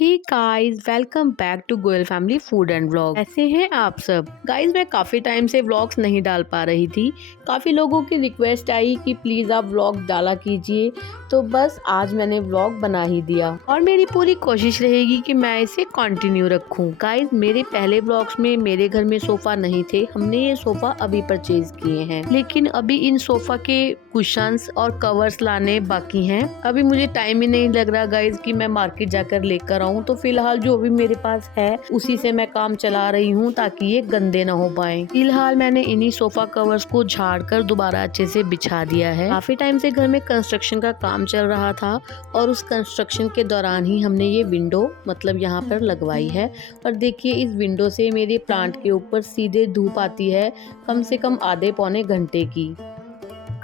Hey guys, welcome back to Goyal family food and vlog. कैसे हैं आप सब? गाइस, मैं काफ़ी टाइम से व्लॉग्स नहीं डाल पा रही थी। काफ़ी लोगों की रिक्वेस्ट आई कि प्लीज़ आप व्लॉग डाला कीजिए, तो बस आज मैंने व्लॉग बना ही दिया और मेरी पूरी कोशिश रहेगी कि मैं इसे कंटिन्यू रखूं। गाइस, मेरे पहले व्लॉग्स में मेरे घर में सोफ़ा नहीं थे। हमने ये सोफ़ा अभी परचेज किए हैं, लेकिन अभी इन सोफ़ा के कुशन्स और कवर्स लाने बाकी हैं। अभी मुझे टाइम ही नहीं लग रहा गाइस कि मैं मार्केट जाकर लेकर आऊं, तो फिलहाल जो भी मेरे पास है उसी से मैं काम चला रही हूं ताकि ये गंदे ना हो पाए। फिलहाल मैंने इन्हीं सोफा कवर्स को झाड़ कर दोबारा अच्छे से बिछा दिया है। काफी टाइम से घर में कंस्ट्रक्शन का काम चल रहा था और उस कंस्ट्रक्शन के दौरान ही हमने ये विंडो मतलब यहाँ पर लगवाई है। और देखिए, इस विंडो से मेरे प्लांट के ऊपर सीधे धूप आती है, कम से कम आधे पौने घंटे की।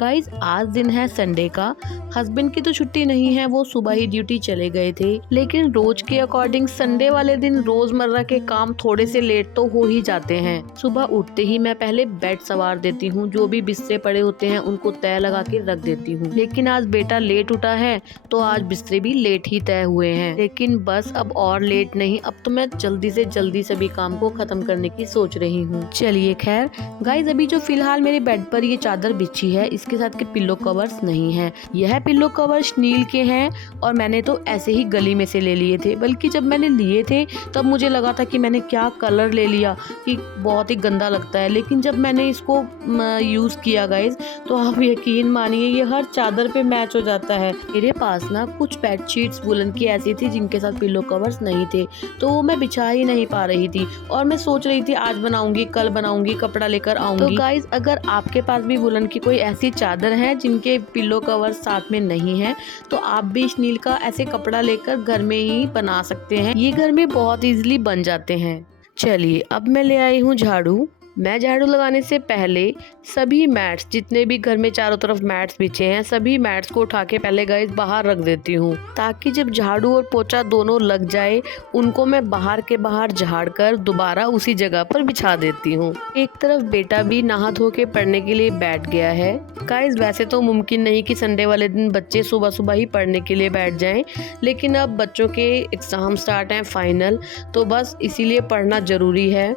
गाइज, आज दिन है संडे का। हस्बैंड की तो छुट्टी नहीं है, वो सुबह ही ड्यूटी चले गए थे, लेकिन रोज के अकॉर्डिंग संडे वाले दिन रोजमर्रा के काम थोड़े से लेट तो हो ही जाते हैं। सुबह उठते ही मैं पहले बेड सवार देती हूँ, जो भी बिस्तरे पड़े होते हैं उनको तय लगा के रख देती हूँ। लेकिन आज बेटा लेट उठा है तो आज बिस्तरे भी लेट ही तय हुए हैं। लेकिन बस अब और लेट नहीं, अब तो मैं जल्दी से जल्दी सभी काम को खत्म करने की सोच रही हूँ। चलिए खैर गाइज, अभी जो फिलहाल मेरे बेड पर ये चादर बिछी है, इसके साथ के पिल्लो कवर्स नहीं है। यह पिल्लो कवर्स नील के हैं और मैंने तो ऐसे ही गली में से ले लिए थे। बल्कि जब मैंने लिए थे तब मुझे लगा था कि मैंने क्या कलर ले लिया कि बहुत ही गंदा लगता है, लेकिन जब मैंने इसको यूज किया गाइज, तो आप यकीन मानिए ये हर चादर पे मैच हो जाता है। मेरे पास ना कुछ बेडशीट्स वुलन की ऐसी थी जिनके साथ पिल्लो कवर्स नहीं थे, तो वो मैं बिछा ही नहीं पा रही थी और मैं सोच रही थी आज बनाऊंगी, कल बनाऊंगी, कपड़ा लेकर आऊंगी। तो गाइज, अगर आपके पास भी वुलन की कोई ऐसी चादर है जिनके पिल्लो कवर साथ में नहीं है, तो आप भी इस नील का ऐसे कपड़ा लेकर घर में ही बना सकते हैं। ये घर में बहुत इजीली बन जाते हैं। चलिए, अब मैं ले आई हूँ झाड़ू। मैं झाड़ू लगाने से पहले सभी मैट्स, जितने भी घर में चारों तरफ मैट्स बिछे हैं, सभी मैट्स को उठा के पहले गाइस बाहर रख देती हूँ, ताकि जब झाड़ू और पोछा दोनों लग जाए उनको मैं बाहर के बाहर झाड़ कर दोबारा उसी जगह पर बिछा देती हूँ। एक तरफ बेटा भी नहा धो के पढ़ने के लिए बैठ गया है। गाइस, वैसे तो मुमकिन नहीं कि संडे वाले दिन बच्चे सुबह सुबह ही पढ़ने के लिए बैठ जाएं, लेकिन अब बच्चों के एग्जाम स्टार्ट हैं, फाइनल, तो बस इसीलिए पढ़ना जरूरी है।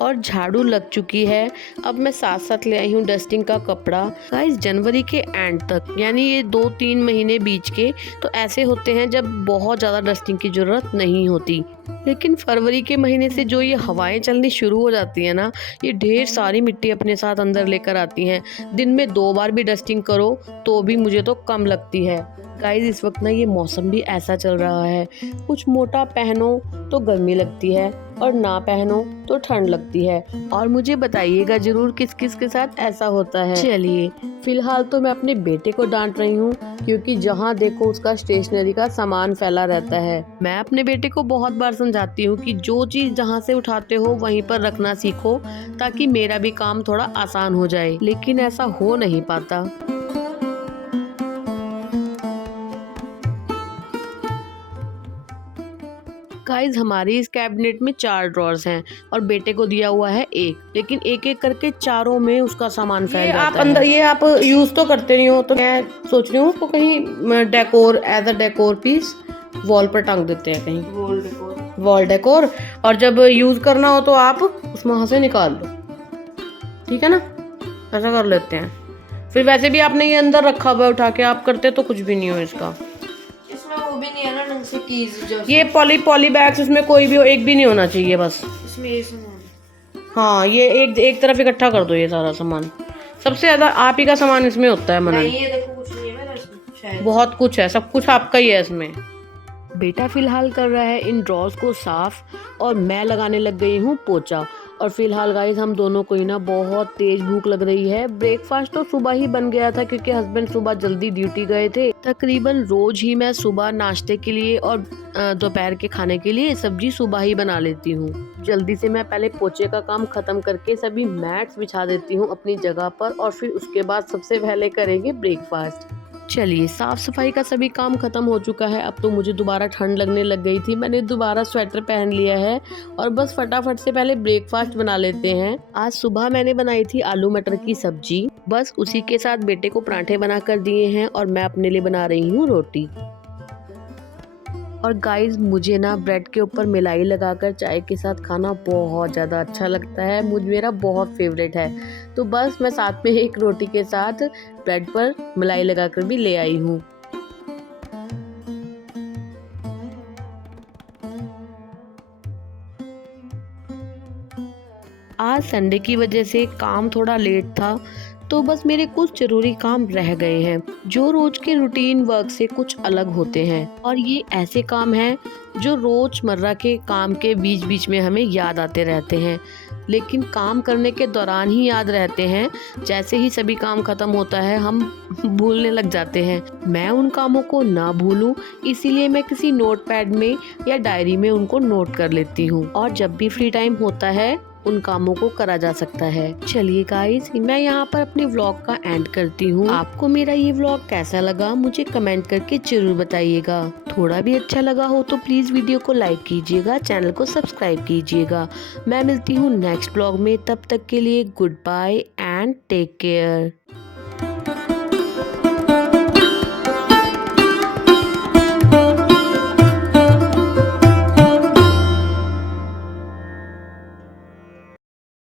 और झाड़ू लग चुकी है। अब मैं साथ साथ ले आई हूँ डस्टिंग का कपड़ा। गाइस, जनवरी के एंड तक, यानी ये 2-3 महीने बीच के तो ऐसे होते हैं जब बहुत ज़्यादा डस्टिंग की ज़रूरत नहीं होती। लेकिन फरवरी के महीने से जो ये हवाएं चलनी शुरू हो जाती है ना, ये ढेर सारी मिट्टी अपने साथ अंदर लेकर आती हैं। दिन में 2 बार भी डस्टिंग करो तो भी मुझे तो कम लगती है। गाइस, इस वक्त ना ये मौसम भी ऐसा चल रहा है, कुछ मोटा पहनो तो गर्मी लगती है और ना पहनो तो ठंड लगती है। और मुझे बताइएगा जरूर किस किस के साथ ऐसा होता है। चलिए, फिलहाल तो मैं अपने बेटे को डांट रही हूँ, क्योंकि जहाँ देखो उसका स्टेशनरी का सामान फैला रहता है। मैं अपने बेटे को बहुत बार समझाती हूँ कि जो चीज जहाँ से उठाते हो वहीं पर रखना सीखो, ताकि मेरा भी काम थोड़ा आसान हो जाए, लेकिन ऐसा हो नहीं पाता। गाइज, हमारी इस कैबिनेट में 4 ड्रॉर्स हैं और बेटे को दिया हुआ है 1, लेकिन एक एक करके चारों में उसका सामान फैल जाता है। आप अंदर ये आप यूज तो करते नहीं हो, तो मैं सोच रही हूँ उसको कहीं decor, as a decor piece wall पर टांग देते हैं, कहीं वॉल डेकोर। और जब यूज करना हो तो आप उसमें वहां से निकाल लो, ठीक है ना? ऐसा कर लेते हैं। फिर वैसे भी आपने ये अंदर रखा हुआ है उठा के, आप करते तो कुछ भी नहीं हो इसका। वो भी नहीं है ना ढंग से कीज। ये पॉली बैग्स, इसमें कोई भी हो, एक भी नहीं होना चाहिए बस इसमें ये सामान। हाँ, ये एक तरफ इकट्ठा कर दो ये सारा सामान। सबसे ज्यादा आप ही का सामान इसमें होता है मनन। नहीं, ये देखो कुछ नहीं है मेरा इसमें, शायद बहुत कुछ है, सब कुछ आपका ही है इसमें। बेटा फिलहाल कर रहा है इन ड्रॉर्स को साफ और मैं लगाने लग गई हूँ पोछा। और फिलहाल गाइस, हम दोनों को ही ना बहुत तेज भूख लग रही है। ब्रेकफास्ट तो सुबह ही बन गया था क्योंकि हस्बैंड सुबह जल्दी ड्यूटी गए थे। तकरीबन रोज ही मैं सुबह नाश्ते के लिए और दोपहर के खाने के लिए सब्जी सुबह ही बना लेती हूँ। जल्दी से मैं पहले पोछे का काम खत्म करके सभी मैट्स बिछा देती हूँ अपनी जगह पर, और फिर उसके बाद सबसे पहले करेंगे ब्रेकफास्ट। चलिए, साफ सफाई का सभी काम खत्म हो चुका है। अब तो मुझे दोबारा ठंड लगने लग गई थी, मैंने दोबारा स्वेटर पहन लिया है और बस फटाफट से पहले ब्रेकफास्ट बना लेते हैं। आज सुबह मैंने बनाई थी आलू मटर की सब्जी, बस उसी के साथ बेटे को पराठे बना कर दिए हैं और मैं अपने लिए बना रही हूँ रोटी। और गाइस मुझे ना ब्रेड के ऊपर मलाई लगाकर चाय के साथ खाना बहुत ज़्यादा अच्छा लगता है, मेरा बहुत फेवरेट है। तो बस मैं साथ में एक रोटी के साथ ब्रेड पर मलाई लगाकर भी ले आई हूँ। आज संडे की वजह से काम थोड़ा लेट था, तो बस मेरे कुछ ज़रूरी काम रह गए हैं जो रोज के रूटीन वर्क से कुछ अलग होते हैं। और ये ऐसे काम हैं जो रोजमर्रा के काम के बीच बीच में हमें याद आते रहते हैं, लेकिन काम करने के दौरान ही याद रहते हैं। जैसे ही सभी काम खत्म होता है हम भूलने लग जाते हैं। मैं उन कामों को ना भूलूं, इसीलिए मैं किसी नोटपैड में या डायरी में उनको नोट कर लेती हूँ, और जब भी फ्री टाइम होता है उन कामों को करा जा सकता है। चलिए गाइस, मैं यहाँ पर अपने व्लॉग का एंड करती हूँ। आपको मेरा ये व्लॉग कैसा लगा मुझे कमेंट करके जरूर बताइएगा। थोड़ा भी अच्छा लगा हो तो प्लीज वीडियो को लाइक कीजिएगा, चैनल को सब्सक्राइब कीजिएगा। मैं मिलती हूँ नेक्स्ट व्लॉग में, तब तक के लिए goodbye and take care.